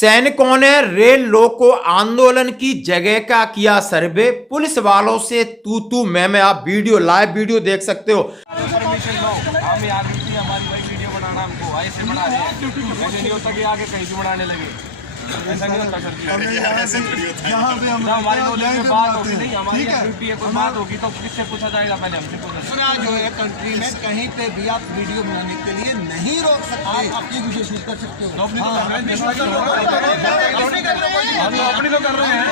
सैनिकों ने रेल रोको आंदोलन की जगह का किया सर्वे। पुलिस वालों से तू मैं आप लाइव वीडियो देख सकते हो। परमिशन लो, हम यहाँ ड्यूटी हमारी भाई वीडियो बनाना हमको ऐसे बना रहे हैं। ऐसे नहीं होता कि आगे कहीं भी बनाने लगे, ऐसा नहीं होता सर जी। यहाँ पे हम हमारी नॉलेज में बात होगी नहीं, हमारी ड्यूटी है, कोई बात होगी तो किससे पूछा जाएगा? पहले हमसे पूछा। दूसरा जो है कंट्री में कहीं पे भी आप वीडियो बनाने के लिए नहीं रोक सकते। आप अपनी वीडियो शूट कर सकते हो। हम अपनी तो कर रहे हैं।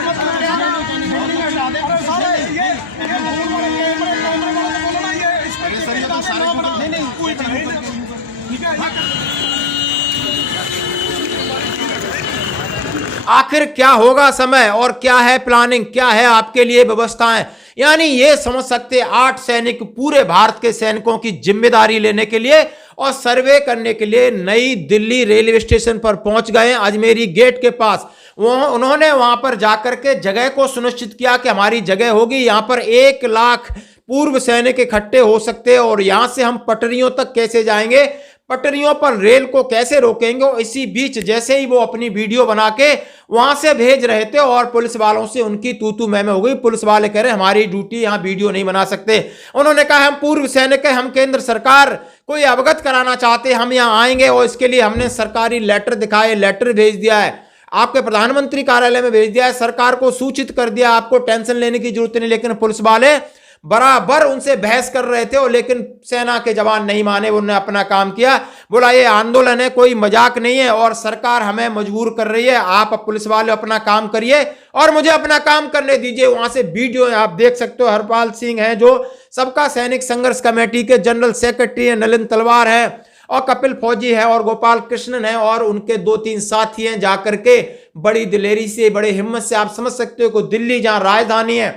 आखिर क्या होगा समय और क्या है प्लानिंग, क्या है आपके लिए व्यवस्थाएं? यानी ये समझ सकते 8 सैनिक पूरे भारत के सैनिकों की जिम्मेदारी लेने के लिए और सर्वे करने के लिए नई दिल्ली रेलवे स्टेशन पर पहुंच गए। अजमेरी गेट के पास उन्होंने वहां पर जाकर के जगह को सुनिश्चित किया कि हमारी जगह होगी, यहां पर 1 लाख पूर्व सैनिक इकट्ठे हो सकते हैं और यहां से हम पटरियों तक कैसे जाएंगे, पटरियों पर रेल को कैसे रोकेंगे। और इसी बीच जैसे ही वो अपनी वीडियो बना के वहां से भेज रहे थे और पुलिस वालों से उनकी तू मैं हो गई। पुलिस वाले कह रहे हमारी ड्यूटी, यहां वीडियो नहीं बना सकते। उन्होंने कहा हम पूर्व सैनिक है, हम केंद्र सरकार कोई अवगत कराना चाहते, हम यहां आएंगे और इसके लिए हमने सरकारी लेटर दिखाए, लेटर भेज दिया है, आपके प्रधानमंत्री कार्यालय में भेज दिया है, सरकार को सूचित कर दिया, आपको टेंशन लेने की जरूरत नहीं। लेकिन पुलिस वाले बराबर उनसे बहस कर रहे थे और लेकिन सेना के जवान नहीं माने, उन्होंने अपना काम किया। बोला ये आंदोलन है, कोई मजाक नहीं है और सरकार हमें मजबूर कर रही है, आप पुलिस वाले अपना काम करिए और मुझे अपना काम करने दीजिए। वहां से वीडियो आप देख सकते हो। हरपाल सिंह है जो सबका सैनिक संघर्ष कमेटी के जनरल सेक्रेटरी है, नलिन तलवार है और कपिल फौजी है और गोपाल कृष्णन है और उनके 2-3 साथी हैं। जाकर के बड़ी दिलेरी से, बड़े हिम्मत से, आप समझ सकते हो कि दिल्ली जहां राजधानी है,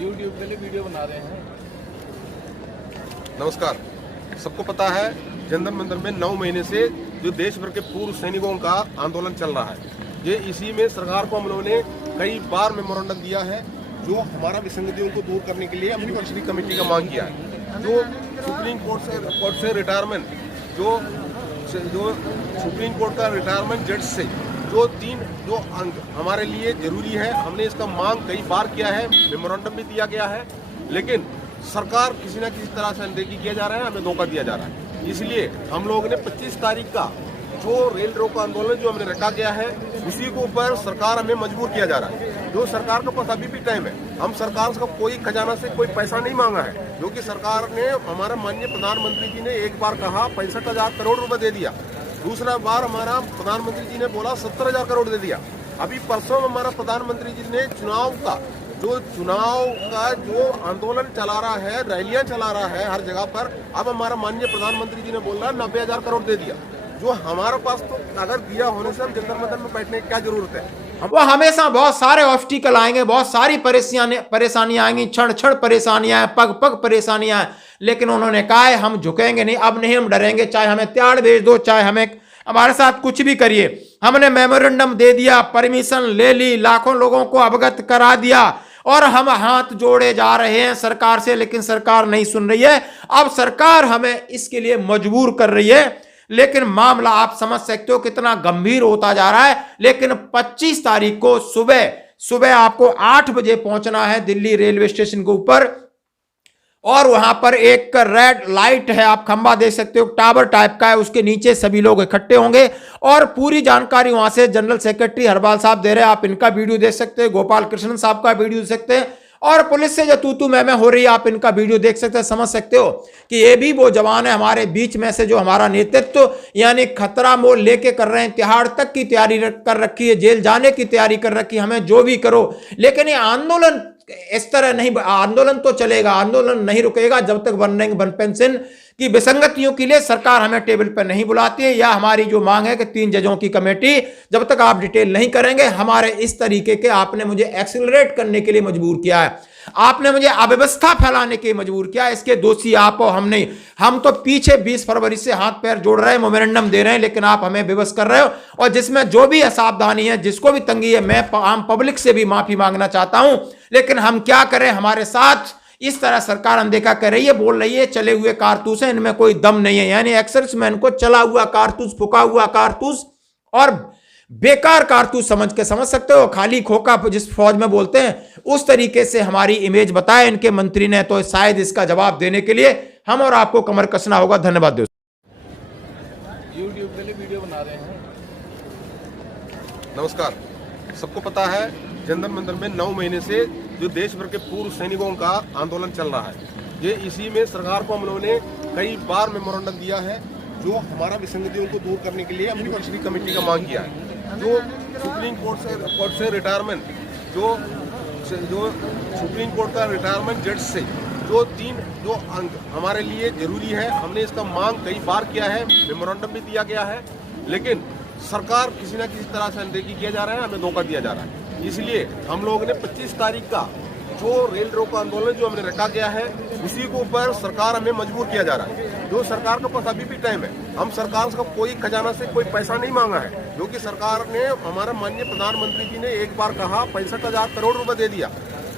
यूट्यूब के लिए वीडियो बना रहे हैं। नमस्कार, सबको पता है जंतर मंतर में 9 महीने से जो देश भर के पूर्व सैनिकों का आंदोलन चल रहा है। ये इसी में सरकार को हम लोगों ने कई बार मेमोरेंडम दिया है जो हमारा विसंगतियों को दूर करने के लिए अपनी पिछली कमेटी का मांग किया है। जो सुप्रीम कोर्ट से रिटायरमेंट, जो सुप्रीम कोर्ट का रिटायरमेंट जज से जो 3 अंग हमारे लिए जरूरी है, हमने इसका मांग कई बार किया है, मेमोरेंडम भी दिया गया है, लेकिन सरकार किसी न किसी तरह से अनदेखी किया जा रहा है, हमें धोखा दिया जा रहा है। इसलिए हम लोगों ने 25 तारीख का जो रेल रोको आंदोलन जो हमने रखा गया है, उसी के ऊपर सरकार हमें मजबूर किया जा रहा है। जो सरकार के पास अभी भी टाइम है, हम सरकार का कोई खजाना से कोई पैसा नहीं मांगा है, जो कि सरकार ने, हमारा माननीय प्रधानमंत्री जी ने एक बार कहा 65,000 करोड़ रुपए दे दिया, दूसरा बार हमारा प्रधानमंत्री जी ने बोला 70,000 करोड़ दे दिया। अभी परसों हमारा प्रधानमंत्री जी ने चुनाव का जो आंदोलन चला रहा है, रैलियां चला रहा है हर जगह पर, अब हमारा माननीय प्रधानमंत्री जी ने बोला 90,000 करोड़ दे दिया। जो हमारे पास तो अगर दिया होने से हम जंतर मंतर में बैठने की क्या जरूरत है? वो हमेशा बहुत सारे ऑब्स्टिकल आएंगे, बहुत सारी परेशानियां आएंगी, क्षण क्षण परेशानियां, पग पग परेशानियां, लेकिन उन्होंने कहा है हम झुकेंगे नहीं, अब नहीं हम डरेंगे, चाहे हमें त्याड़ भेज दो, चाहे हमारे साथ कुछ भी करिए। हमने मेमोरेंडम दे दिया, परमिशन ले ली, लाखों लोगों को अवगत करा दिया और हम हाथ जोड़े जा रहे हैं सरकार से, लेकिन सरकार नहीं सुन रही है। अब सरकार हमें इसके लिए मजबूर कर रही है, लेकिन मामला आप समझ सकते हो कितना गंभीर होता जा रहा है। लेकिन 25 तारीख को सुबह आपको 8 बजे पहुंचना है दिल्ली रेलवे स्टेशन के ऊपर और वहां पर एक रेड लाइट है, आप खंबा देख सकते हो, टावर टाइप का है, उसके नीचे सभी लोग इकट्ठे होंगे और पूरी जानकारी वहां से जनरल सेक्रेटरी हरपाल साहब दे रहे हैं। आप इनका वीडियो देख सकते हैं, गोपाल कृष्णन साहब का वीडियो देख सकते हैं और पुलिस से जो तू मैं हो रही है, आप इनका वीडियो देख सकते हैं। समझ सकते हो कि ये भी वो जवान है हमारे बीच में से जो हमारा नेतृत्व यानी खतरा मोल लेके कर रहे हैं, तिहाड़ तक की तैयारी कर रखी है, जेल जाने की तैयारी कर रखी है, हमें जो भी करो। लेकिन ये आंदोलन इस तरह नहीं, आंदोलन तो चलेगा, आंदोलन नहीं रुकेगा जब तक वन पेंशन की विसंगतियों के लिए सरकार हमें टेबल पर नहीं बुलाती है, या हमारी जो मांग है कि 3 जजों की कमेटी, जब तक आप डिटेल नहीं करेंगे, हमारे इस तरीके के आपने मुझे एक्सिलरेट करने के लिए मजबूर किया है, आपने मुझे अव्यवस्था फैलाने के लिए मजबूर किया, इसके दोषी आप और हम नहीं। हम तो पीछे 20 फरवरी से हाथ पैर जोड़ रहे हैं, मेमोरेंडम दे रहे हैं, लेकिन आप हमें विवश कर रहे हो और जिसमें जो भी असावधानी है, जिसको भी तंगी है, मैं आम पब्लिक से भी माफी मांगना चाहता हूं। लेकिन हम क्या करें, हमारे साथ इस तरह सरकार अनदेखा कर रही है, बोल रही है चले हुए कारतूस हैं, इनमें कोई दम नहीं है, यानी एक्सर्समैन को चला हुआ कारतूस, फुका हुआ कारतूस और बेकार कारतूस समझ सकते हो, खाली खोखा जिस फौज में बोलते हैं उस तरीके से हमारी इमेज बताया इनके मंत्री ने। तो शायद इसका जवाब देने के लिए हम और आपको कमर कसना होगा। धन्यवाद दोस्तों। यूट्यूब के लिए वीडियो बना रहे हैं। नमस्कार। सबको पता है जनधन मंदिर में 9 महीने से जो देश भर के पूर्व सैनिकों का आंदोलन चल रहा है, ये इसी में सरकार को हम लोगों ने कई बार मेमोरेंडम दिया है जो हमारा विसंगतियों को दूर करने के लिए हमने पिछली कमेटी का मांग किया है। जो सुप्रीम कोर्ट से रिटायरमेंट जो सुप्रीम कोर्ट का रिटायरमेंट जज से जो 3 जो अंक हमारे लिए जरूरी है, हमने इसका मांग कई बार किया है, मेमोरेंडम भी दिया गया है, लेकिन सरकार किसी न किसी तरह से अनदेखी किया जा रहा है, हमें धोखा दिया जा रहा है। इसलिए हम लोगों ने 25 तारीख का जो रेल रोको आंदोलन जो हमने रखा गया है, उसी के ऊपर सरकार हमें मजबूर किया जा रहा है। जो सरकार के पास अभी भी टाइम है, हम सरकार का कोई खजाना से कोई पैसा नहीं मांगा है, जो कि सरकार ने हमारा माननीय प्रधानमंत्री जी ने एक बार कहा 65,000 करोड़ रुपए दे दिया,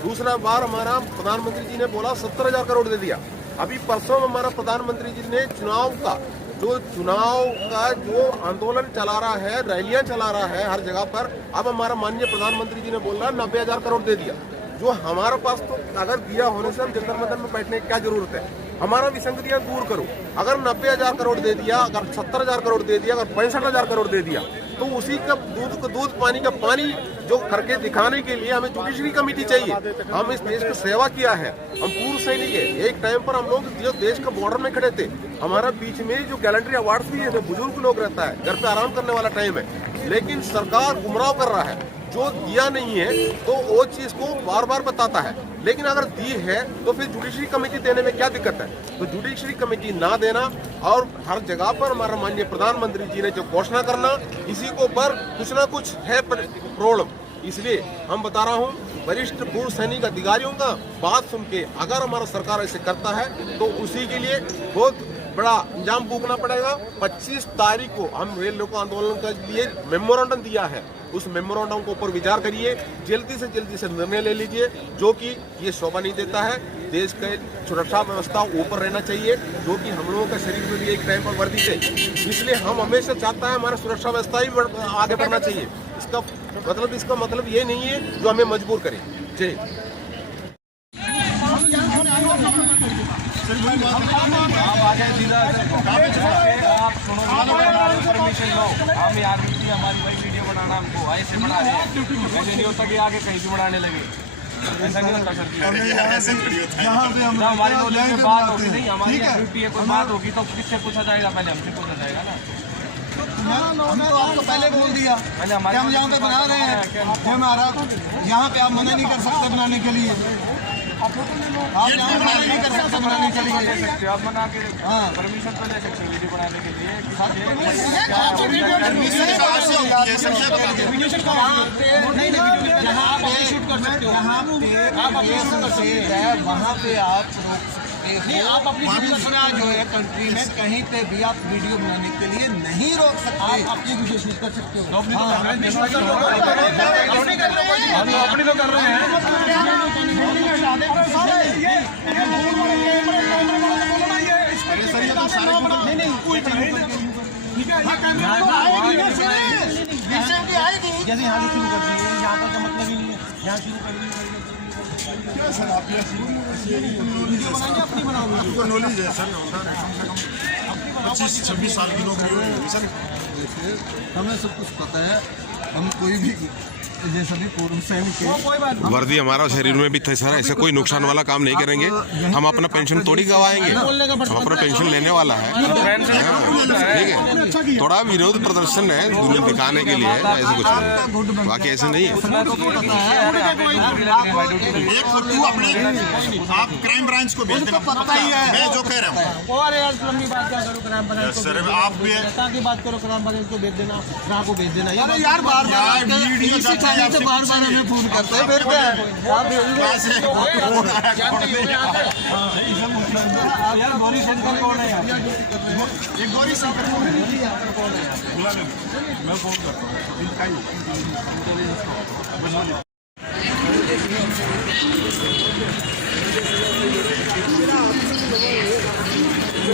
दूसरा बार हमारा प्रधानमंत्री जी ने बोला 70,000 करोड़ दे दिया। अभी परसों हमारा प्रधानमंत्री जी ने चुनाव का जो आंदोलन चला रहा है, रैलियां चला रहा है हर जगह पर, अब हमारा माननीय प्रधानमंत्री जी ने बोला 90,000 करोड़ दे दिया। जो हमारे पास तो अगर दिया होने से हम जनता मंदिर में बैठने की क्या जरूरत है? हमारा विसंगतियां दूर करो। अगर 90,000 करोड़ दे दिया, अगर 70,000 करोड़ दे दिया, अगर 65,000 करोड़ दे दिया, तो उसी का दूध पानी का पानी जो करके दिखाने के लिए हमें जुडिशरी कमेटी चाहिए। हम इस देश की सेवा किया है, हम पूर्व सैनिक है। एक टाइम पर हम लोग जो देश का बॉर्डर में खड़े थे, हमारा बीच में जो गैलेंट्री अवार्ड दिए थे, बुजुर्ग लोग रहता है, घर पे आराम करने वाला टाइम है, लेकिन सरकार गुमराह कर रहा है। जो दिया नहीं है तो वो चीज को बार बार बताता है, लेकिन अगर दी है तो फिर जुडिशरी कमेटी देने में क्या दिक्कत है? तो जुडिशरी कमेटी ना देना और हर जगह पर हमारा माननीय प्रधानमंत्री जी ने जो घोषणा करना, इसी को पर कुछ ना कुछ है प्रॉब्लम। इसलिए हम बता रहा हूँ, वरिष्ठ पूर्व सैनिक अधिकारियों का बात सुन के अगर हमारा सरकार ऐसे करता है तो उसी के लिए बहुत बड़ा इंजाम भुगतना पड़ेगा। 25 तारीख को हम रेल रोको आंदोलन के लिए मेमोरेंडम दिया है, उस मेमोरेंडम के ऊपर विचार करिए, जल्दी से निर्णय ले लीजिए, जो कि ये शोभा नहीं देता है। देश के सुरक्षा व्यवस्था ऊपर रहना चाहिए, जो कि हम लोगों का शरीर में भी एक टाइम पर वर्दी थे, इसलिए हम हमेशा चाहता है हमारा सुरक्षा व्यवस्था ही आगे बढ़ना चाहिए। इसका मतलब ये नहीं है जो हमें मजबूर करे। जय। आप आगे सीधा आप सुनो, परमिशन लो। हम याद नहीं, हमारी भाई वीडियो बनाना हमको ऐसे बना रहे हैं, ऐसे नहीं होता कि आगे कहीं भी बनाने लगे, ऐसा नहीं होता सर। हमारी नॉलेज में बात होगी नहीं, हमारी ड्यूटी है, कोई बात होगी तो किससे पूछा जाएगा? पहले हमसे पूछा जाएगा ना। हमने तो आपको पहले बोल दिया, पहले हमारे हम यहाँ पे बना रहे हैं, हमारा यहाँ पे आप मना नहीं कर सकते बनाने के लिए, आप यहाँ मना नहीं कर सकते बनाने के लिए, आप बना के परमिशन तो ले सकते वीडियो बनाने के लिए। वहाँ पे आप अपनी जो है कंट्री में कहीं पे भी आप वीडियो बनाने के लिए नहीं रोक सकते। आप अपनी विशेष कर सकते हो, अपनी तो कर रहे हैं। जैसे यहाँ शुरू कर दिए, यहाँ का मतलब ही नहीं है, यहाँ शुरू कर दिए। सर आप वीडियो बनाएंगे, अपनी बनाओगे? आपको नॉलेज है सर, 25-26 साल की नौकरी है सर। हमें सब कुछ पता है, हम कोई भी जैसा भी पूर्व सैनिक वर्दी हमारा शरीर में भी था सर, ऐसे कोई नुकसान वाला काम नहीं करेंगे। हम अपना पेंशन थोड़ी गवाएंगे, हम अपना पेंशन लेने वाला है, ठीक है। थोड़ा विरोध प्रदर्शन है दुनिया दिखाने के लिए, ऐसे कुछ नहीं, बाकी ऐसे नहीं है। आप क्राइम ब्रांच को भेज देना, पता ही है, मैं जो कह रहा हूँ। और यार लंबी बात क्या करो, क्राइम ब्रांच सर आप भी की बात करो, क्राइम ब्रांच को भेज देना, कहाँ को भेज देना यार, बार-बार वीडियो से बार-बार हमें फोन करते हैं, फिर क्या है? यार गौरी शंकर कौन है यार? ये गौरी शंकर कौन है? मैं फोन करता हूँ। और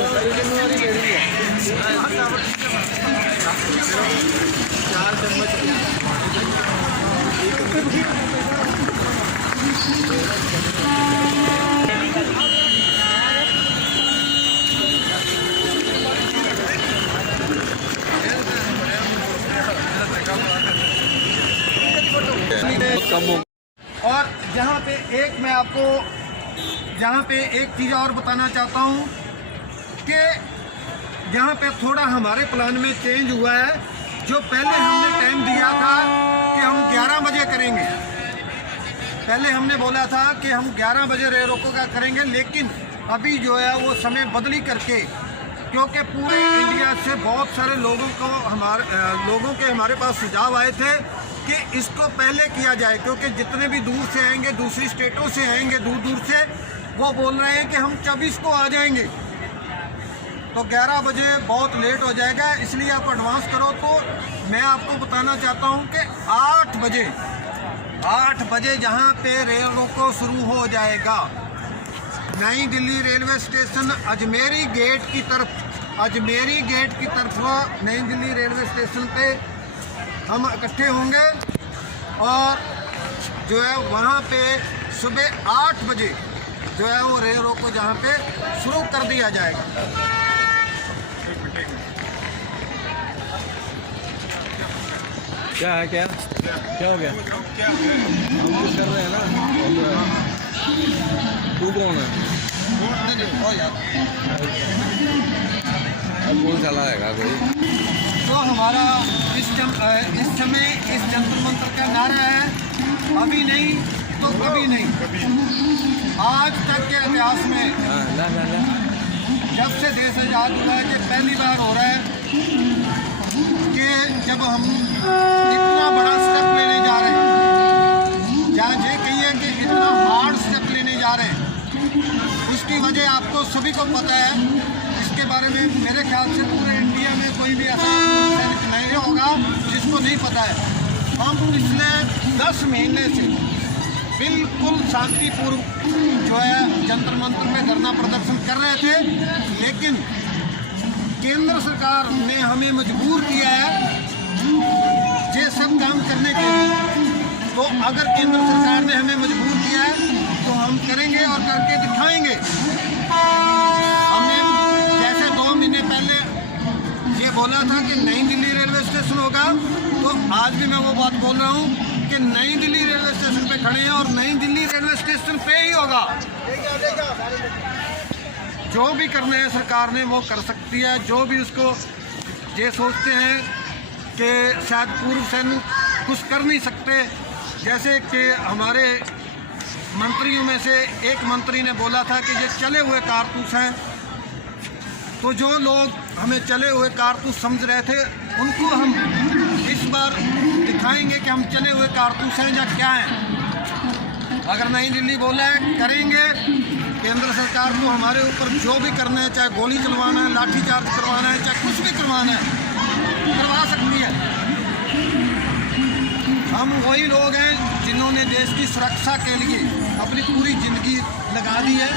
यहाँ पे एक मैं आपको यहाँ पे एक चीज़ और बताना चाहता हूँ कि यहाँ पे थोड़ा हमारे प्लान में चेंज हुआ है। जो पहले हमने टाइम दिया था कि हम 11 बजे करेंगे, पहले हमने बोला था कि हम 11 बजे रेल रोको का करेंगे, लेकिन अभी जो है वो समय बदली करके, क्योंकि पूरे इंडिया से बहुत सारे लोगों के हमारे पास सुझाव आए थे कि इसको पहले किया जाए, क्योंकि जितने भी दूर से आएंगे, दूसरी स्टेटों से आएंगे, दूर दूर से, वो बोल रहे हैं कि हम 24 को आ जाएंगे, तो 11 बजे बहुत लेट हो जाएगा, इसलिए आप एडवांस करो। तो मैं आपको बताना चाहता हूं कि 8 बजे जहां पे रेल रोको शुरू हो जाएगा, New Delhi railway station Ajmeri gate की तरफ नई दिल्ली रेलवे स्टेशन पे हम इकट्ठे होंगे और जो है वहाँ पे सुबह 8 बजे जो है वो रेल रोको जहाँ पे शुरू कर दिया जाएगा। क्या है, क्या हो गया? हम कुछ कर रहे हैं ना। तू कौन है? अब कौन चलाएगा कोई? जो हमारा इस समय इस जंतर मंतर का नारा है, अभी नहीं तो कभी नहीं। आज तक के इतिहास में जब से देश आज़ाद हुआ है कि पहली बार हो रहा है कि जब हम इतना बड़ा स्टेप लेने जा रहे हैं, या ये कहिए कि इतना हार्ड स्टेप लेने जा रहे हैं, उसकी वजह आपको सभी को पता है। इसके बारे में मेरे ख्याल से पूरे इंडिया में कोई भी ऐसा नहीं होगा जिसको नहीं पता है। हम पिछले 10 महीने से बिल्कुल शांतिपूर्व जो है जंतर मंतर में धरना प्रदर्शन कर रहे थे, लेकिन केंद्र सरकार ने हमें मजबूर किया है ये सब काम करने के लिए। तो अगर केंद्र सरकार ने हमें मजबूर किया है तो हम करेंगे और करके दिखाएंगे। हमने जैसे 2 महीने पहले ये बोला था कि नई दिल्ली रेलवे स्टेशन होगा, तो आज भी मैं वो बात बोल रहा हूँ कि नई दिल्ली रेलवे स्टेशन पे खड़े हैं और नई दिल्ली रेलवे स्टेशन पे ही होगा। जो भी करना है सरकार ने वो कर सकती है। जो भी उसको ये सोचते हैं कि शायद पूर्व सैनिक कुछ कर नहीं सकते, जैसे कि हमारे मंत्रियों में से एक मंत्री ने बोला था कि ये चले हुए कारतूस हैं, तो जो लोग हमें चले हुए कारतूस समझ रहे थे उनको हम इस बार दिखाएंगे कि हम चले हुए कारतूस हैं या क्या हैं। अगर नई दिल्ली बोला है करेंगे, केंद्र सरकार को हमारे ऊपर जो भी करना है, चाहे गोली चलवाना है, लाठी चार्ज करवाना है, चाहे कुछ भी करवाना है, करवा सकती है। हम वही लोग हैं जिन्होंने देश की सुरक्षा के लिए अपनी पूरी जिंदगी लगा दी है।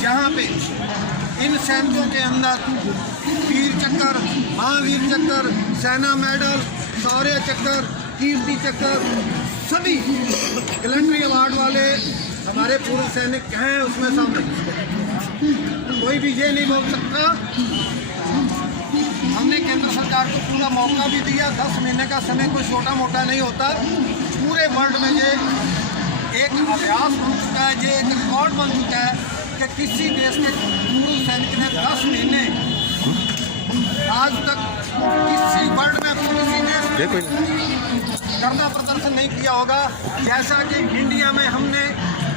जहाँ पे इन सैनिकों के अंदर वीर चक्र, महावीर चक्र, सेना मेडल, शौर्य चक्र, कीर्ति चक्र, सभी गैलेंट्री अवार्ड वाले हमारे पूर्व सैनिक हैं उसमें शामिल। कोई भी ये नहीं बोल सकता। हमने केंद्र सरकार को पूरा मौका भी दिया। 10 महीने का समय कोई छोटा मोटा नहीं होता। पूरे वर्ल्ड में ये एक अभ्यास बन चुका है, ये एक रिकॉर्ड बन चुका है कि किसी देश के पूर्व सैनिक ने 10 महीने आज तक किसी वर्ल्ड में किसी देश में धरना प्रदर्शन नहीं किया होगा, जैसा कि इंडिया में हमने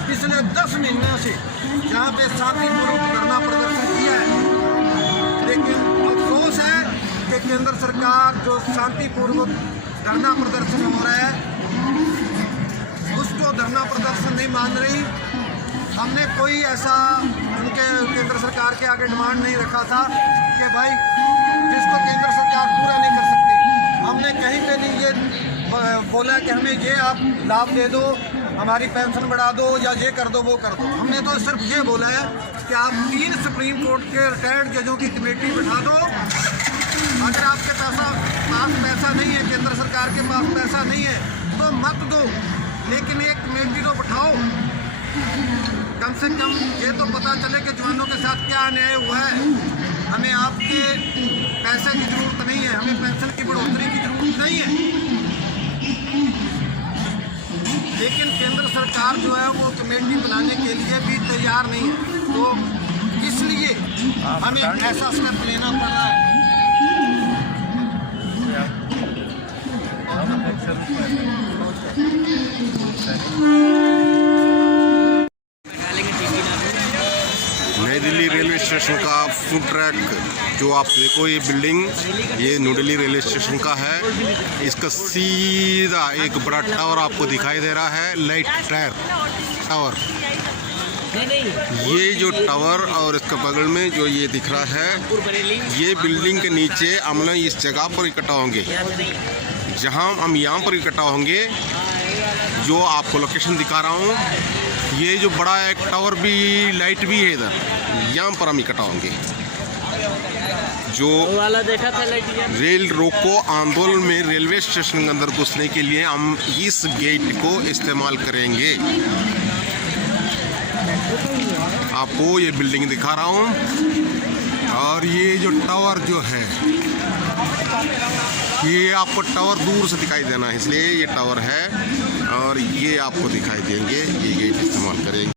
पिछले 10 महीनों से जहाँ पे शांतिपूर्वक धरना प्रदर्शन किया है। लेकिन अफसोस है कि केंद्र सरकार जो शांतिपूर्वक धरना प्रदर्शन हो रहा है उसको धरना प्रदर्शन नहीं मान रही। हमने कोई ऐसा उनके केंद्र सरकार के आगे डिमांड नहीं रखा था कि भाई जिसको केंद्र सरकार पूरा नहीं कर सकती। हमने कहीं पे नहीं ये बोला कि हमें ये आप लाभ दे दो, हमारी पेंशन बढ़ा दो या ये कर दो वो कर दो। हमने तो सिर्फ ये बोला है कि आप 3 सुप्रीम कोर्ट के रिटायर्ड जजों की कमेटी बिठा दो। अगर आपके पास पैसा नहीं है, केंद्र सरकार के पास पैसा नहीं है तो मत दो, लेकिन एक कमेटी तो बिठाओ। कम से कम ये तो पता चले कि जवानों के साथ क्या अन्याय हुआ है। हमें आपके पैसे की जरूरत नहीं है, हमें पेंशन की बढ़ोतरी की जरूरत नहीं है, लेकिन केंद्र सरकार जो है वो कमेटी बनाने के लिए भी तैयार नहीं है, तो इसलिए हमें ऐसा स्टेप लेना पड़ रहा है। नई दिल्ली रेलवे स्टेशन का फूड ट्रैक जो आप देखो, ये बिल्डिंग ये न्यू दिल्ली रेलवे स्टेशन का है। इसका सीधा एक बड़ा टावर आपको दिखाई दे रहा है, लाइट टावर। ये जो टावर और इसके बगल में जो ये दिख रहा है, ये बिल्डिंग के नीचे हम लोग इस जगह पर इकट्ठा होंगे, जहां हम यहाँ पर इकट्ठा होंगे। जो आपको लोकेशन दिखा रहा हूँ, ये जो बड़ा एक टावर भी लाइट भी है इधर, यहाँ पर हम इकट्ठा होंगे। जो वाला देखा था रेल रोको आंदोलन में रेलवे स्टेशन के अंदर घुसने के लिए हम इस गेट को इस्तेमाल करेंगे। आपको ये बिल्डिंग दिखा रहा हूँ, और ये जो टावर जो है, ये आपको टावर दूर से दिखाई देना है, इसलिए ये टावर है और ये आपको दिखाई देंगे। ये गेट इस्तेमाल करेंगे।